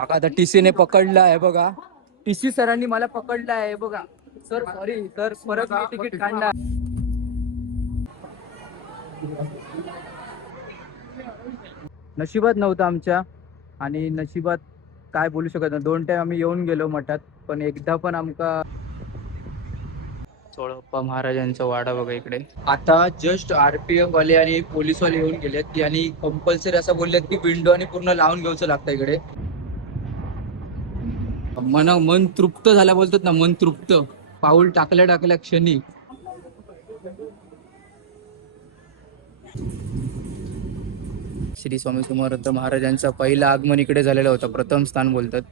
माका आता टीसी ने पकडला आहे बघा. टीसी सरांनी मला पकडला आहे बघा. सर सॉरी सर, परत मी तिकीट काढणार. नशिबात नव्हतं आमच्या, आणि नशिबात काय बोलू शकत नाही. 2 टाइम आम्ही येऊन गेलो मठात, पण एकदा पण आमका. चोळप्पा महाराजांचा वाडा बघा इकडे. आता जस्ट RPF वाले आणि पोलीस वाले येऊन गेलेत आणि कंपल्सरी असं बोललेत की विंडो आणि पूर्ण लावून घ्यायचं लागतं इकडे. मन तृप्त झाल्या बोलतात ना, मन तृप्त. पाऊल टाकल्या टाकल्या क्षणी. श्री स्वामी समर्थ महाराजांचा पहिलं आगमन इकडे झालेलं होतं, प्रथम स्थान बोलतात.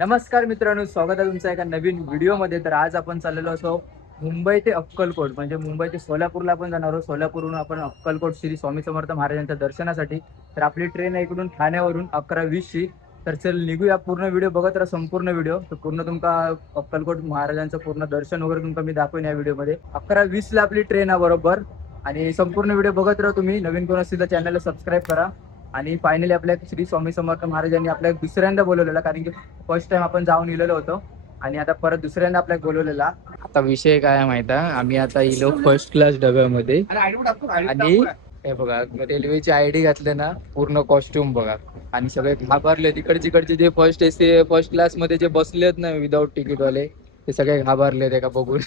नमस्कार मित्रांनो, स्वागत आहे तुमचं एका नवीन व्हिडिओमध्ये. तर आज आपण चाललेलो असो मुंबई ते अक्कलकोट, म्हणजे मुंबई ते सोलापूरला आपण जाणार आहोत. सोलापूरहून आपण अक्कलकोट श्री स्वामी समर्थ महाराजांच्या दर्शनासाठी. तर आपली ट्रेन आहे इकडून ठाण्यावरून 11:20ची. तर चल निघूया. पूर्ण व्हिडिओ बघत राहा, संपूर्ण व्हिडिओ. तर पूर्ण तुमका अक्कलकोट महाराजांचं पूर्ण दर्शन वगैरे तुमका मी दाखवेन या व्हिडिओमध्ये. 11:20ला आपली ट्रेन आहे बरोबर. आणि संपूर्ण व्हिडिओ बघत राहा तुम्ही. नवीन कोण असतील तर चॅनलला सबस्क्राईब करा. आणि फायनली आपल्या श्री स्वामी समर्थ महाराजांनी आपल्याला दुसऱ्यांदा बोलवलेला, कारण की फर्स्ट टाइम आपण जाऊन इलेलो होतो आणि आता परत दुसऱ्यांदा आपल्याला बोलवलेला. आता विषय काय माहित आहे, आम्ही आता इलो फर्स्ट क्लास डब्यामध्ये. आणि हे बघा, रेल्वेची ID घातले ना, पूर्ण कॉस्ट्युम बघा. आणि सगळे घाबरले. तिकडचे जे फर्स्ट क्लास मध्ये जे बसलेत ना विदाऊट तिकीट वाले, ते सगळे घाबरले ते का बघून.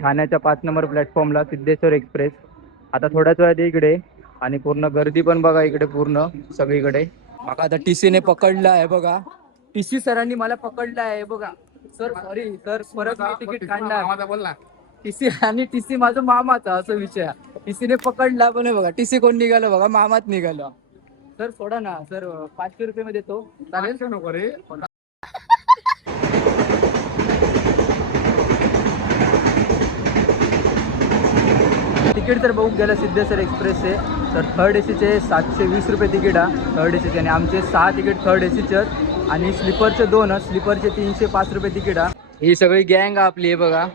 ठाण्याच्या 5 नंबर प्लॅटफॉर्मला सिद्धेश्वर एक्सप्रेस. आता थोड्याच वेळात इकडे. आणि पूर्ण गर्दी पण बघा इकडे पूर्ण सगळीकडे. माका आता TC ने पकडला आहे बघा. TC सरांनी मला पकडला आहे बघा. सर सॉरी सर, परत मी तिकीट काढणार. TC आणि TC माझा मामाचा, असं विषय. TC ने पकडला पण बघा. TC कोण निघालं बघा, मामात निघालं. सर सोडा ना सर, 500 रुपये मध्ये देतो. चालेल का नको रे? तिकीट तर बघून गेलं सिद्धेश्वर एक्सप्रेसचे. तर थर्ड ACचे 720 रुपये तिकीट आहे थर्ड ACचे. आणि आमचे 6 तिकीट थर्ड ACचे आणि स्लीपरचे 2. स्लीपरचे 305 रुपये तिकीट आहे. ही सगळी गँग आपली आहे बघा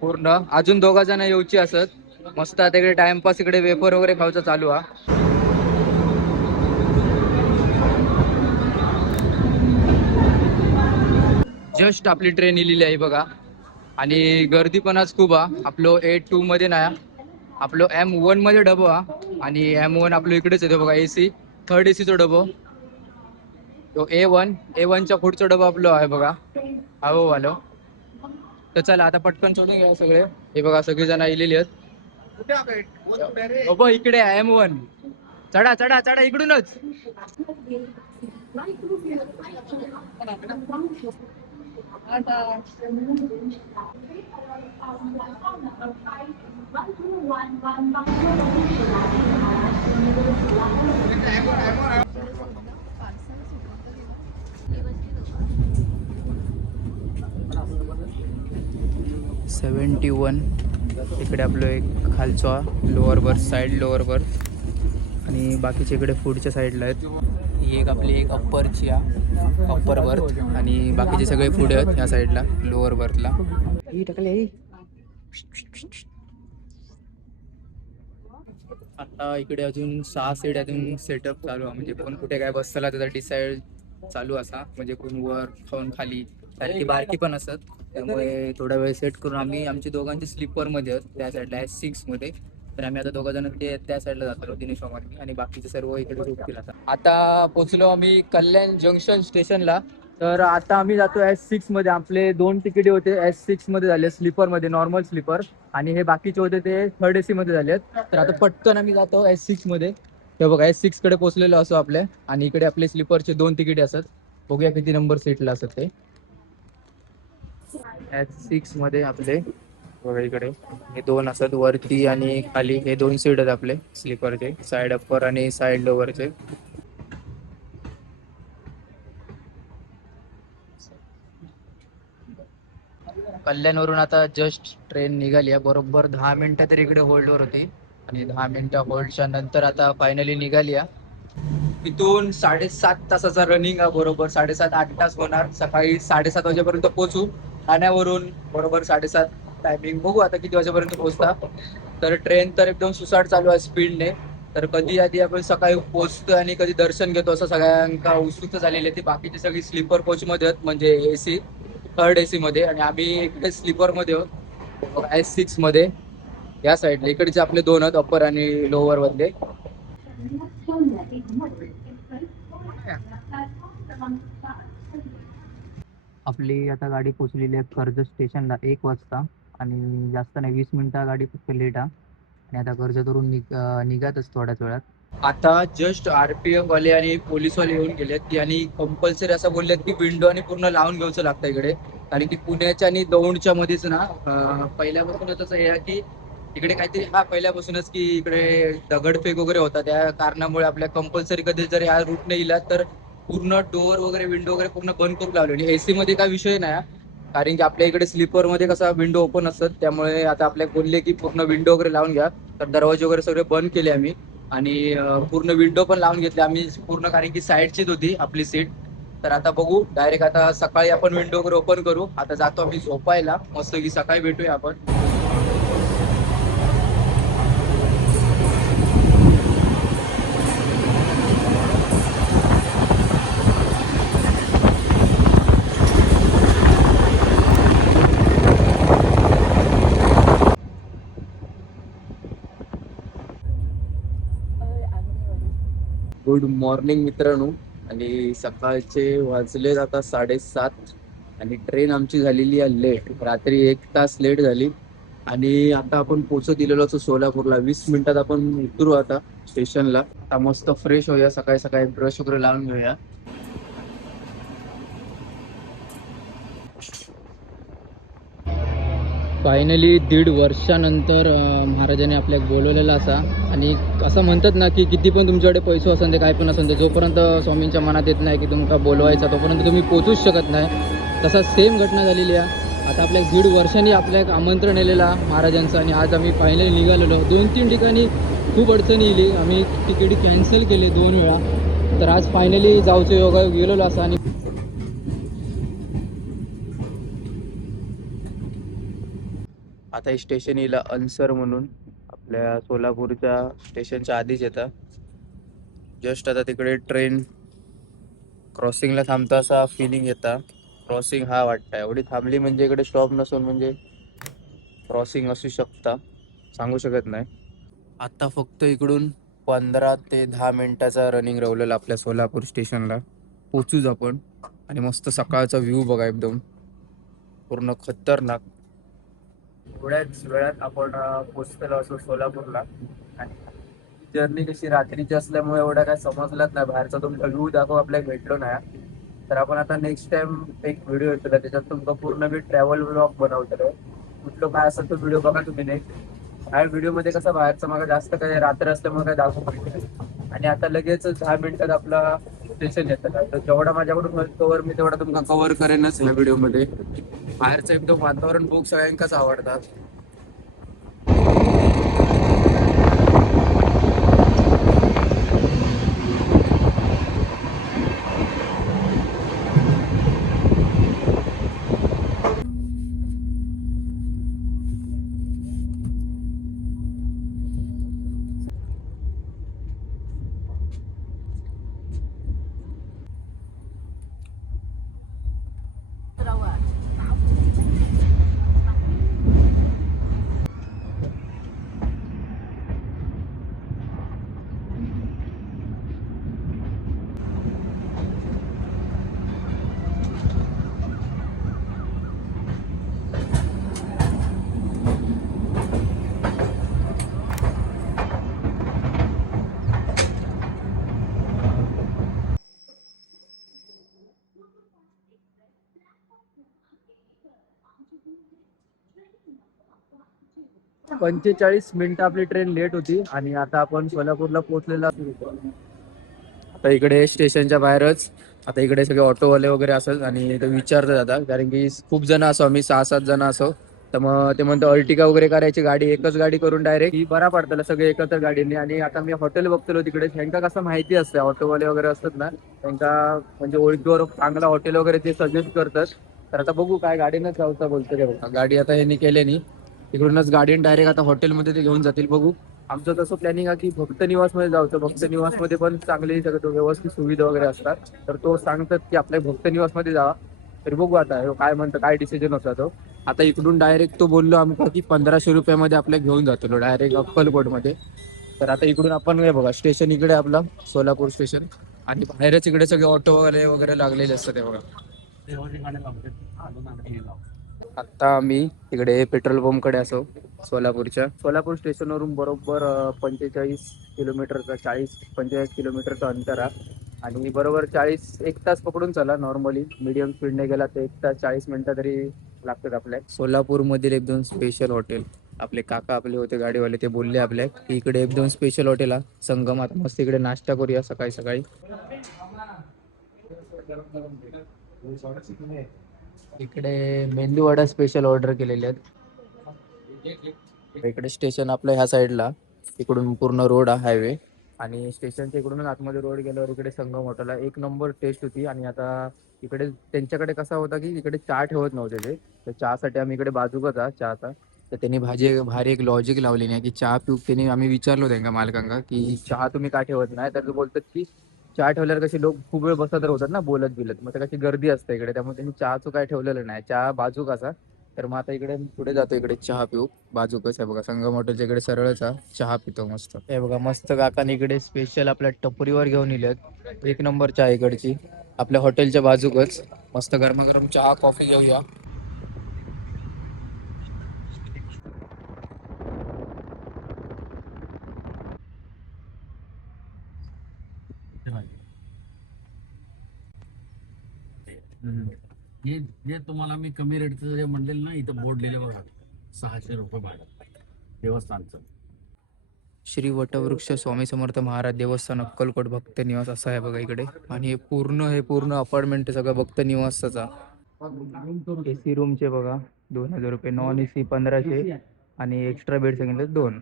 पूर्ण. अजून 2 जण येऊची असत. मस्त आता इकडे टाइमपास, इकडे वेफर वगैरे खायचं चालू आहे. जस्ट आपली ट्रेन इलेली आहे बघा. आणि गर्दी पण आज खूप आहे. आपलं A2 मध्ये नाही, आपलं M1 मध्ये डबो हा. आणि M1 आपलं इकडेच येतो बघा. AC थर्ड ACचा डबो तो A1च्या पुढचा डबा आपलं आहे बघा. हो हॅलो. तर चला आता पटकन चढून घ्या सगळे. हे बघा सगळी जण इलेली आहेत. इकडे आहे M1. चढा चढा चढा इकडूनच. $71 इकडे आपलं एक खालचं lower berth, side lower berth. आणि बाकीचे इकडे पुढच्या साईडला आहेत. ही एक आपली एक अप्परची अप्पर बर्थ. आणि बाकीचे सगळे पुढे आहेत ह्या साईडला लोअर बर्थला. ही टाकले. आता इकडे अजून 6 सीट अजून सेटअप चालू आहे. म्हणजे कोण कुठे काय बसला त्याचा डिसाईड चालू असा. म्हणजे कोण वर खाऊन खाली, कारण की बारकी पण असत. त्यामुळे थोडा वेळ सेट करून आम्ही आमची दोघांची स्लीपरमध्ये आहोत त्या साईडला S6 मध्ये. तर आम्ही आता 2 जण ते त्या साईडला जातो, दिनेश वामानी. आणि बाकीचे सर्व इकडे झोपतील. आता पोचलो आम्ही कल्याण जंक्शन स्टेशनला. तर आता आम्ही जातो S6 मध्ये. आपले 2 तिकीट होते S6 मध्ये झाले, स्लीपर मध्ये, नॉर्मल स्लीपर. आणि हे बाकीचे होते ते थर्ड AC मध्ये झालेत. तर आता पटकन आम्ही जातो S6 मध्ये. ते बघा S6 कडे पोहोचलेलो असो आपल्या. आणि इकडे आपले स्लीपरचे 2 तिकीट असतात. बघूया किती नंबर सीटला असत ते. S6 मध्ये आपले बघा इकडे हे 2 असतात, वरती आणि खाली. हे 2 सीट आहेत आपले स्लीपरचे, साइड अप्पर आणि साइड लोअरचे. कल्याणवरून आता जस्ट ट्रेन निघाली आहे. बरोबर 10 मिनिटं तरी इकडे होल्डवर होती. आणि 10 मिनिटं होल्डच्या नंतर आता फायनली निघाली आहे. इथून 7.5 तासाचा रनिंग आहे. बरोबर 7.5-8 तास होणार. सकाळी 7:30 वाजेपर्यंत पोहोचू ठाण्यावरून. बरोबर 7:30 टायमिंग. बघू आता किती वाजेपर्यंत पोहोचता. तर ट्रेन तर एकदम सुसाट चालू आहे स्पीडने. तर कधी आधी आपण सकाळी पोहोचतो आणि कधी दर्शन घेतो असं सगळ्यांका उत्सुकता झालेली आहे. ती बाकीची सगळी स्लीपर कोच मध्ये आहेत म्हणजे एसी थर्ड एसी मध्ये, आणि आम्ही इकडे स्लीपर मध्ये आहोत S6 मध्ये. या साईडला इकडचे आपले दोन आहेत अप्पर आणि लोअर मधले. आपली आता गाडी पोचलेली आहे कर्जत स्टेशनला 1 वाजता, आणि जास्त नाही 20 मिनिटं गाडी फक्त लेट आहे. आणि आता कर्जतवरून निघातच थोड्याच वेळात. आता जस्ट RPF वाले आणि पोलीस वाले येऊन गेलेत आणि कंपल्सरी असं बोललेत की विंडो आणि पूर्ण लावून घ्यायचं लागतं इकडे. कारण की पुण्याच्या आणि दौंडच्या मध्येच ना पहिल्यापासूनच असं हे आहे की इकडे काहीतरी पहिल्यापासूनच की इकडे दगडफेक वगैरे होता, त्या कारणामुळे आपल्या कंपल्सरी कधी जर ह्या रूटने इला तर पूर्ण डोअर वगैरे विंडो वगैरे पूर्ण बंद करून लावले. आणि एसी मध्ये काय विषय नाही, कारण की आपल्या इकडे स्लीपर मध्ये कसा विंडो ओपन असतात, त्यामुळे आता आपल्याला बोलले की पूर्ण विंडो वगैरे लावून घ्या. तर दरवाजे वगैरे सगळे बंद केले आम्ही, आणि पूर्ण विंडो पण लावून घेतली आम्ही पूर्ण, कारण की साईडचीच होती आपली सीट. तर आता बघू डायरेक्ट आता सकाळी आपण विंडो वगैरे ओपन करू. आता जातो आम्ही झोपायला मस्त की सकाळी भेटूया आपण. गुड मॉर्निंग मित्रांनो. आणि सकाळचे वाजले आता 7:30, आणि ट्रेन आमची झालेली आहे लेट, रात्री 1 तास लेट झाली. आणि आता आपण पोहोचत दिलेलो असो सोलापूरला. 20 मिनिटात आपण उतरू आता स्टेशनला. आता मस्त फ्रेश होऊया, सकाळी सकाळी ब्रश वगैरे लावून घेऊया. फायनली 1.5 वर्षानंतर महाराजांनी आपल्याला बोलवलेला असा. आणि असं म्हणतात ना की किती पण तुमच्याकडे पैसे असेल ते काय पण असेल ते, जोपर्यंत स्वामींच्या मनात येत नाही की तुमका बोलवायचा तोपर्यंत तुम्ही पोचूच शकत नाही. तसा सेम घटना झालेली आहे. आता आपल्या 1.5 वर्षांनी आपल्या एक आमंत्रण आलेला महाराजांचं, आणि आज आम्ही फायनली निघालेलो. 2-3 ठिकाणी खूप अडचणी येईल, आम्ही तिकीट कॅन्सल केले 2 वेळा. तर आज फायनली जाऊचं योगा गेलेलो असा. आणि आता हे स्टेशन येईल अनसर म्हणून, आपल्या सोलापूरच्या स्टेशनच्या आधीच येतं. जस्ट आता तिकडे ट्रेन क्रॉसिंगला थांबता असा फिलिंग येता. क्रॉसिंग हा वाटतं एवढी थांबली म्हणजे इकडे स्टॉप नसून म्हणजे क्रॉसिंग असू शकता, सांगू शकत नाही. आता फक्त इकडून 15 ते 10 मिनिटाचा रनिंग रवलेला आपल्या सोलापूर स्टेशनला. पोचूच आपण. आणि मस्त सकाळचा व्ह्यू बघा एकदम पूर्ण खतरनाक. थोड्याच वेळात आपण पोचलेलो असो सोलापूरला. आणि जर्नी कशी रात्रीची असल्यामुळे एवढा काय समजलाच नाही, बाहेरचा तुमचा व्ह्यू दाखव आपल्याला भेटलो नाही. तर आपण आता नेक्स्ट टाइम एक व्हिडिओ येतो त्याच्यात तुमचा पूर्ण मी ट्रॅव्हल ब्लॉग बनवतो. कुठलं काय असेल तो व्हिडिओ बघा तुम्ही नेक्स्ट. ह्या व्हिडिओ मध्ये कसं बाहेरचं मला जास्त काही रात्र असल्यामुळे काय दाखवू शकत नाही. आणि आता लगेच 10 मिनिटात आपला स्टेशन येतं, तर जेवढा माझ्याकडून होईल कव्हर मी तेवढा तुमचा कव्हर करेनच या व्हिडिओ मध्ये. बाहेरचं एकदम वातावरण खूप सगळ्यांकाच आवडतात. पंचेचाळीस मिनिटं आपली ट्रेन लेट होती, आणि आता आपण सोलापूरला पोहोचलेला. आता इकडे स्टेशनच्या बाहेरच आता इकडे सगळे ऑटोवाले वगैरे असत, आणि ते विचारतात आता, कारण की खूप जण असो, आम्ही 6-7 जण असो. तर मग ते म्हणतो अर्टिका वगैरे करायची गाडी, एकच गाडी करून डायरेक्ट ही बरा पडतं सगळे एकत्र गाडीने. आणि आता मी हॉटेल बघतो तिकडे, त्यांना कसं माहिती असते ऑटोवाले वगैरे असतात ना, त्यांना म्हणजे ओळखीवर चांगला हॉटेल वगैरे ते सजेस्ट करतात. तर आता बघू काय गाडीनंच जाऊचा बोलतो रे. गाडी आता यांनी केल्यानी तिकडूनच गाडीन डायरेक्ट आता हॉटेलमध्ये ते घेऊन जातील. बघू, आमचं तसं प्लॅनिंग आहे की भक्त निवास मध्ये जायचं. भक्त निवास मध्ये पण चांगली सगळं व्यवस्थित सुविधा वगैरे असतात. तर तो सांगतात की आपल्या भक्त निवास मध्ये जावा. तर बघू आता काय म्हणतो, काय डिसिजन होता तो. आता इकडून डायरेक्ट तो बोललो आमका की 1500 रुपयामध्ये आपल्या घेऊन जातो डायरेक्ट अक्कलकोट मध्ये. तर आता इकडून आपण हे बघा, स्टेशन इकडे आपला सोलापूर स्टेशन, आणि बाहेरच इकडे सगळे ऑटो वगैरे वगैरे लागलेले असतात ते बघा. आता आम्ही तिकडे पेट्रोल पंप कडे असो, सोलापूर स्टेशनवरून बरोबर 45 किलोमीटरचा 40-45 किलोमीटरचा अंतर आहे. आणि बरोबर 1 तास पकडून चला. नॉर्मली मीडियम स्पीडने गेला तर 1 तास 40 मिनिटं तरी लागतात आपल्या. सोलापूर मधील एकदम स्पेशल हॉटेल, आपले काका आपले होते गाडीवाले, ते बोलले आपल्या की इकडे एकदम स्पेशल हॉटेल आहे संगम. आता मस्त इकडे नाश्ता करूया सकाळी सकाळी. इकडे मेंदू वडा स्पेशल ऑर्डर केलेले आहेत. इकडे स्टेशन आपलं ह्या साईडला, इकडून पूर्ण रोड आहे हायवे, आणि स्टेशनच्या इकडूनच आतमध्ये रोड गेल्यावर इकडे संगम हॉटेलला एक नंबर टेस्ट होती. आणि आता इकडे त्यांच्याकडे कसा होता की इकडे चहा ठेवत नव्हते ते, तर चहासाठी आम्ही इकडे बाजूकच चहाचा. तर त्यांनी भारी एक लॉजिक लावली नाही की चहा पिऊ. त्यांनी आम्ही विचारलो त्यांना मालकांना की चहा तुम्ही का ठेवत नाही, तर ते बोलतात की चहा ठेवल्यावर कशी लोक खूप वेळ बसत होतात ना बोलत बिलत, मग कशी गर्दी असते इकडे, त्यामुळे त्यांनी चहाचं काय ठेवलेलं नाही, चहा बाजू कसा. तर मग आता इकडे पुढे जातो, इकडे चहा पिऊ. बाजू कसं आहे बघा, संगम हॉटेलच्या इकडे सरळच चहा पितो मस्त. हे बघा मस्त काकाने इकडे स्पेशल आपल्या टपरीवर घेऊन इलेत, एक नंबर चहा इकडची आपल्या हॉटेलच्या बाजूकच. मस्त गरमागरम चहा कॉफी घेऊया. हे जे तुम्हाला मी कमी रेटचं जे म्हणलेलं ना, इथं बोर्ड लिहिले बघा, 600 रुपये भाडं देवस्थानचं. श्री वटवृक्ष स्वामी समर्थ महाराज देवस्थान अक्कलकोट भक्त निवास असं आहे बघा इकडे. आणि हे पूर्ण अपार्टमेंट सगळं भक्त निवासाचा. एसी रूमचे बघा 2000 रुपये, नॉन एसी 1500, आणि एक्स्ट्रा बेड सांगितले 2.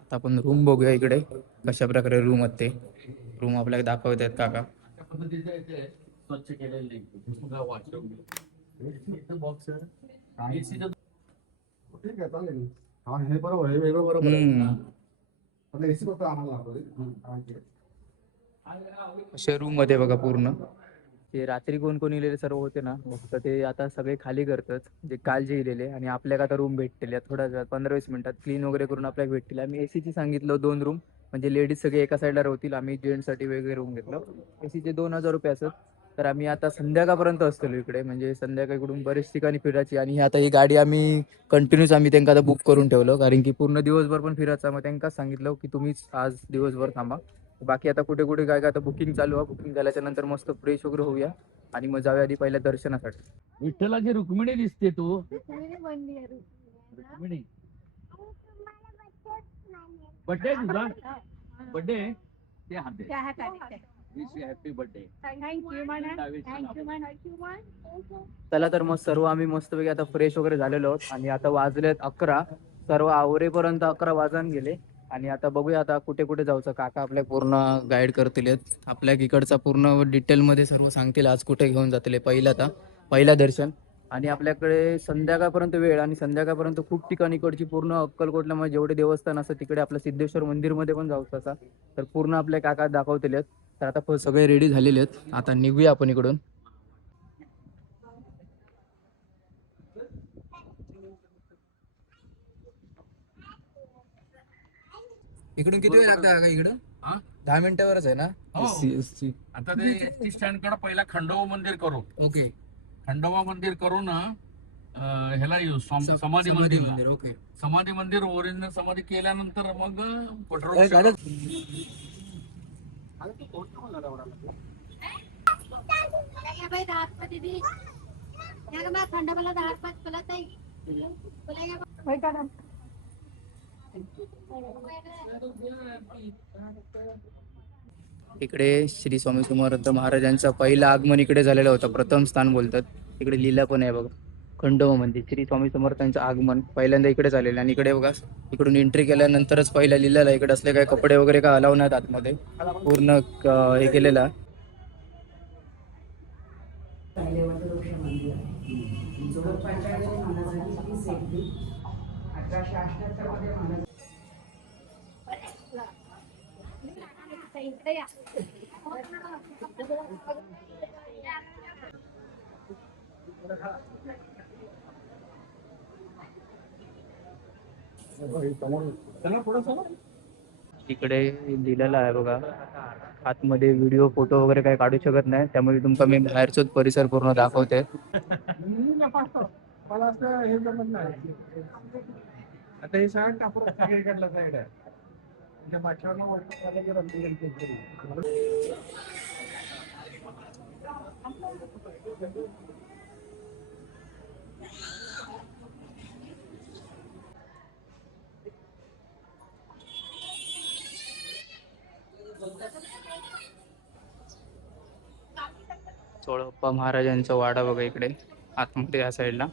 आता आपण रूम बघूया इकडे कशा प्रकारे रूम आहेत ते. रूम आपल्याला दाखवत आहेत काका. अशा पद्धतीचं आहे, स्वच्छ केलेलं नाही, वॉशरूम बॉक्स एसीचं. ठीक आहे चालेल. हा हे बरोबर आहे, वेगळं बरोबर आहे. हम्म. आपल्या एसी फक्त आम्हाला लागतो. अशा रूम मध्ये बघा पूर्ण. ते रात्री कोण कोण इलेले सर्व होते ना, फक्त ते आता सगळे खाली करतात जे काल जे इलेले. आणि आपल्याला आता रूम भेटतील थोड्या 15-20 मिनिटात क्लीन वगैरे करून आपल्याला भेटतील. आम्ही एसीची सांगितलं 2 रूम, म्हणजे लेडीज सगळे एका साईडला राहतील. आम्ही जेंट्ससाठी वेगळे रूम घेतलं. एसीचे 2000 रुपये असत. तर आम्ही आता संध्याकाळपर्यंत असतो इकडे, म्हणजे संध्याकाळकडून बरेच ठिकाणी फिरायची. आणि आता ही गाडी आम्ही कंटिन्यूस आम्ही त्यांना आता बुक करून ठेवलं, कारण की पूर्ण दिवसभर पण फिरायचं. मग त्यांना सांगितलं की तुम्हीच आज दिवसभर थांबा. बाकी आता कुठे कुठे काय काय आता बुकिंग चालू आहे. बुकिंग झाल्याच्या नंतर मस्त फ्रेश वगैरे होऊया, आणि मग जाऊया आधी पहिल्या दर्शनासाठी. विठ्ठलाची रुक्मिणी दिसते तू. रुक्मिणी बर्थडे तुझा, बर्थडे ते हाते. Happy birthday. चला तर मग सर्व आम्ही मस्तपैकी आता फ्रेश वगैरे झालेलो आहोत, आणि आता वाजलेत 11. सर्व आवरेपर्यंत 11 वाजून गेले. आणि आता बघूया आता कुठे कुठे जायचं. काका आपल्या पूर्ण गाईड करतील, आपल्या इकडचा पूर्ण डिटेलमध्ये सर्व सांगतील आज कुठे घेऊन जातील. पहिला दर्शन. आणि आपल्याकडे संध्याकाळपर्यंत वेळ, आणि संध्याकाळपर्यंत खूप ठिकाणी इकडची पूर्ण अक्कलकोटला म्हणजे जेवढे देवस्थान असतात तिकडे आपल्या सिद्धेश्वर मंदिरमध्ये पण जाऊ तसा. तर पूर्ण आपल्या काका दाखवतील. तर आता सगळे रेडी झालेले आहेत, आता निघूया आपण इकडून. इकडून किती वेळ लागतं का इकडं? 10 मिनिटावरच आहे ना? हो. आता ते एसटी स्टँड कडे पहिला खंडोबा मंदिर करू. ओके. खंडोबा मंदिर करून ह्याला येऊ समाधी मंदिर. ओके. समाधी मंदिर ओरिजिनल समाधी केल्यानंतर मग पेट्रोल. इकडे श्री स्वामी समर्थ महाराजांचं पहिलं आगमन इकडे झालेलं होतं, प्रथम स्थान बोलतात. इकडे लिहिला पण आहे बघा, खंडोबा मंदिर श्री स्वामी समर्थांचं आगमन पहिल्यांदा इकडे झालेलं. आणि इकडे बघा, इकडून एंट्री केल्यानंतरच पहिला लिहिलेला इकडे असले काही कपडे वगैरे काय अलाव नाहीत आतमध्ये, पूर्ण हे केलेलं. इकडे लिहिलेलं आहे बघा, आतमध्ये व्हिडिओ फोटो वगैरे काही काढू शकत नाही, त्यामुळे तुमका मी बाहेरचोच परिसर पूर्ण दाखवते. मला असं हे जमत नाही. आता हे सगळं टाकून सगळीकडला साईड आहे. म्हणजे मागच्याला चोळप्पा महाराजांचा वाडा बघा इकडे आतमध्ये या साईडला.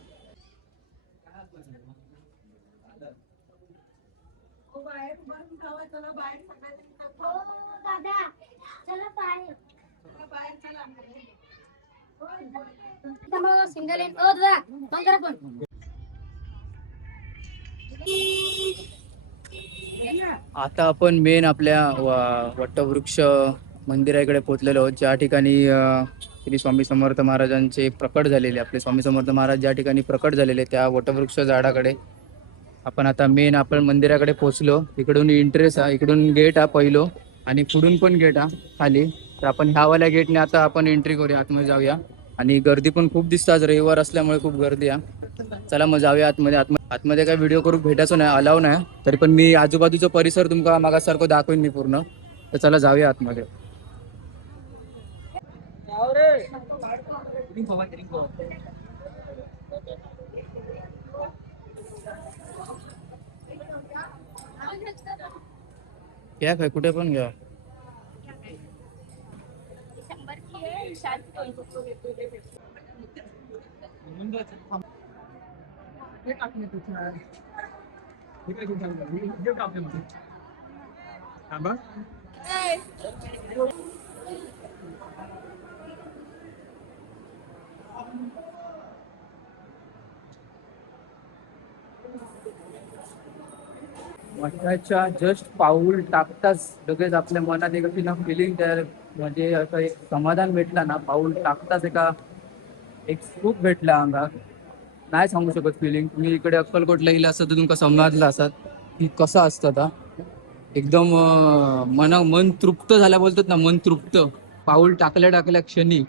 सिंगल आता आपण मेन आपल्या वटवृक्ष मंदिराकडे पोहोचलेलो आहोत, ज्या ठिकाणी श्री स्वामी समर्थ महाराजांचे प्रकट झालेले, आपले स्वामी समर्थ महाराज ज्या ठिकाणी प्रकट झालेले त्या वटवृक्ष झाडाकडे आपण आता मेन आपण मंदिराकडे पोहोचलो. इकडून इंटरेस्ट हा, इकडून गेट हा पहिलो आणि पुढून पण गेट हा खाली. तर आपण ह्यावाल्या गेटने आता आपण एंट्री करूया, आतमध्ये जाऊया. आणि गर्दी पण खूप दिसतं, आज रविवार असल्यामुळे खूप गर्दी आहे. चला मग जाऊया आतमध्ये. आतमध्ये काय व्हिडिओ करून भेटायचो नाही, अलाव नाही, तरी पण मी आजूबाजूचा परिसर तुमका मागासारखं दाखवेन मी पूर्ण. तर चला जाऊया आतमध्ये. घ्या काय कुठे पण घ्या. मठाच्या जस्ट पाऊल टाकताच लगेच आपल्या मनात एक अशी ना फिलिंग तयार, म्हणजे असं एक समाधान भेटला ना, पाऊल टाकताच एक सुख भेटला अंगात. नाही सांगू शकत फिलिंग. तुम्ही इकडे अक्कलकोटला गेला असता तर तुमका समजलं असत की कसं असतं आता. एकदम मन तृप्त झाल्या बोलतात ना, मन तृप्त. पाऊल टाकल्या क्षणी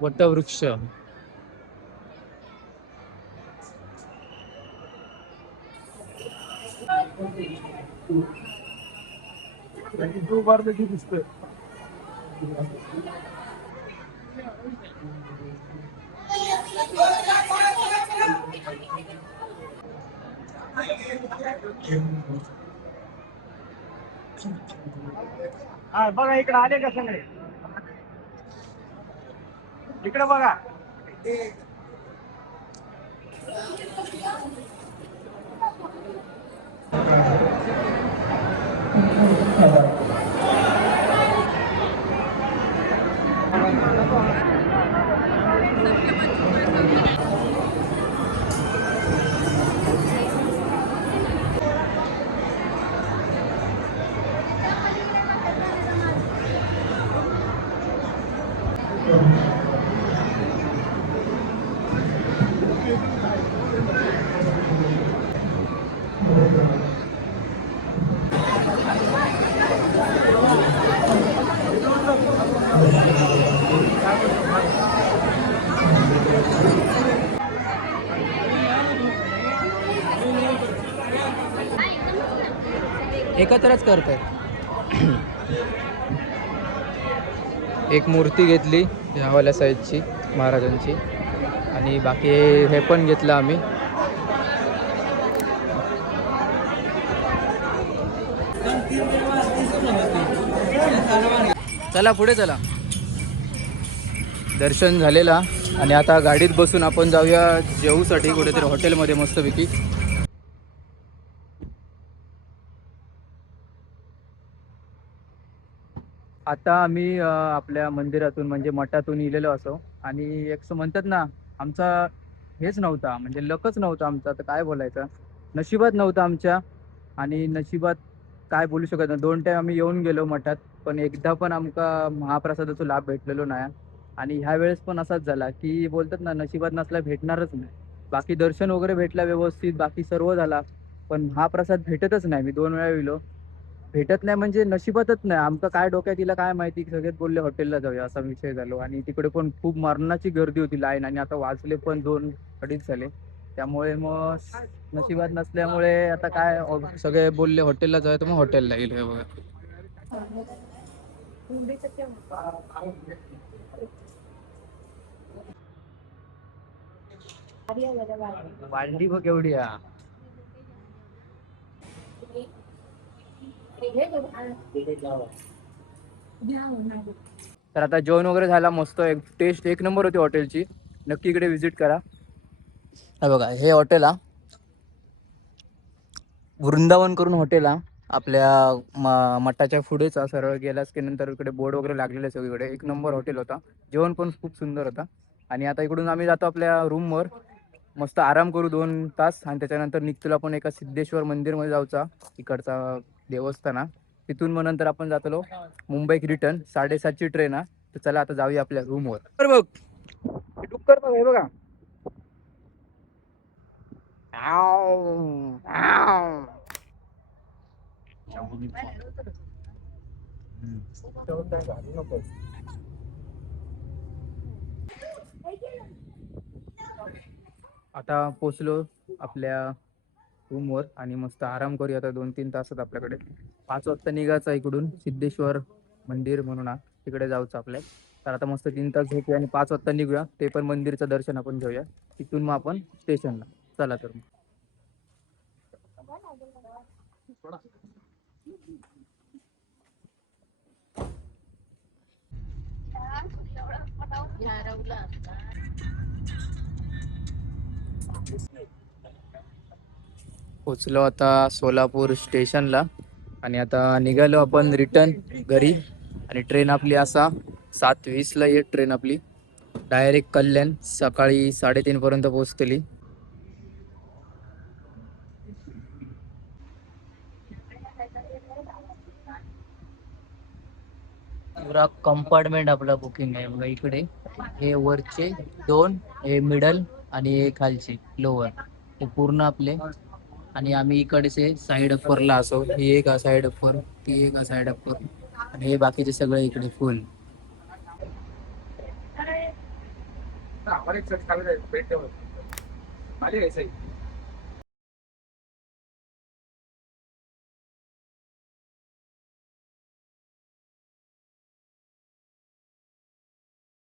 वटवृक्ष. दो बार देखील दिसतोय. हा बघा इकडे आले का सगळे, इकडे बघा. एकत्रच करतात. एक मूर्ती घेतली ह्यावाल्या साईजची महाराजांची, आणि बाकी हे पण घेतलं आम्ही. चला पुढे चला. दर्शन झालेला आणि आता गाडीत बसून आपण जाऊया जेवूसाठी कुठेतरी हॉटेलमध्ये मस्तपैकी. आता आम्ही आपल्या मंदिरातून म्हणजे मठातून इलेलो असो आणि एक असं म्हणतात ना, आमचा हेच नव्हता म्हणजे लकच नव्हता आमचा, तर काय बोलायचं, नशिबात नव्हतं आमच्या. आणि नशिबात काय बोलू शकत नाही. 2 टाइम आम्ही येऊन गेलो मठात, पण एकदा पण आमका महाप्रसादाचा लाभ भेटलेलो नाही. आणि ह्या वेळेस पण असाच झाला की बोलतात ना, नशिबात नसल्या भेटणारच नाही. बाकी दर्शन वगैरे भेटला व्यवस्थित, बाकी सर्व झाला, पण हा प्रसाद भेटतच नाही. मी 2 वेळा गेलो, भेटत नाही म्हणजे नशिबातच नाही. आमचं काय डोक्यात तिला काय माहिती, सगळेच बोलले हॉटेलला जाऊया, असा विषय झालो. आणि तिकडे पण खूप मरणाची गर्दी होती, लाईन. आणि आता वाजले पण 2-2:30 झाले. त्यामुळे मग नशिबात नसल्यामुळे आता काय सगळे बोलले हॉटेलला जाऊया, तर मग हॉटेलला गेलो बघा. वाढली बघ एवढी हा. तर आता जेवण वगैरे झाला मस्त, एक टेस्ट एक नंबर होती हॉटेलची. नक्की इकडे व्हिजिट करा. हा बघा, हे हॉटेल हा वृंदावन करून हॉटेल हा आपल्या मठाच्या पुढेच सरळ गेलास की नंतर इकडे बोर्ड वगैरे लागलेले सगळीकडे. एक नंबर हॉटेल होता, जेवण पण खूप सुंदर होता. आणि आता इकडून आम्ही जातो आपल्या रूमवर, मस्त आराम करू 2 तास. आणि त्याच्यानंतर निघतो आपण एका सिद्धेश्वर मंदिरमध्ये जाऊचा, इकडचा देवस्थान हा. तिथून मग नंतर आपण जातलो मुंबई रिटर्न. 7:30ची ट्रेन हा. तर चला आता जाऊया आपल्या रूमवर. बघ हे डुक्कर बघ, हे बघा. आव, आव. आता पोचलो आपल्या रूमवर आणि मस्त आराम करूया आता 2-3 तासात आपल्याकडे. 5 वाजता निघायचं इकडून सिद्धेश्वर मंदिर म्हणून हा, तिकडे जाऊचं आपल्या. तर आता मस्त 3 तास झोपूया आणि 5 वाजता निघूया. ते पण मंदिरचं दर्शन आपण घेऊया. तिथून मग आपण स्टेशनला. चला तर मग. पोचलो आता सोलापूर स्टेशनला आणि आता निघालो आपण रिटर्न घरी. आणि ट्रेन आपली असा 7:20ला येत ट्रेन आपली, डायरेक्ट कल्याण. सकाळी 3:30 पर्यंत पोहोचतली. पुरा कंपार्टमेंट आपला बुकिंग आहे बघा इकडे. हे वरचे 2, हे मिडल आणि हे खालचे लोअर, हे पूर्ण आपले. आणि आम्ही इकडचे साईड अप्परला असो, ही एक साईड अप्पर, ती एक साईड अप्पर, आणि हे बाकीचे सगळे इकडे फुल. आम्हाला एक खाली भेट खाली घ्यायचं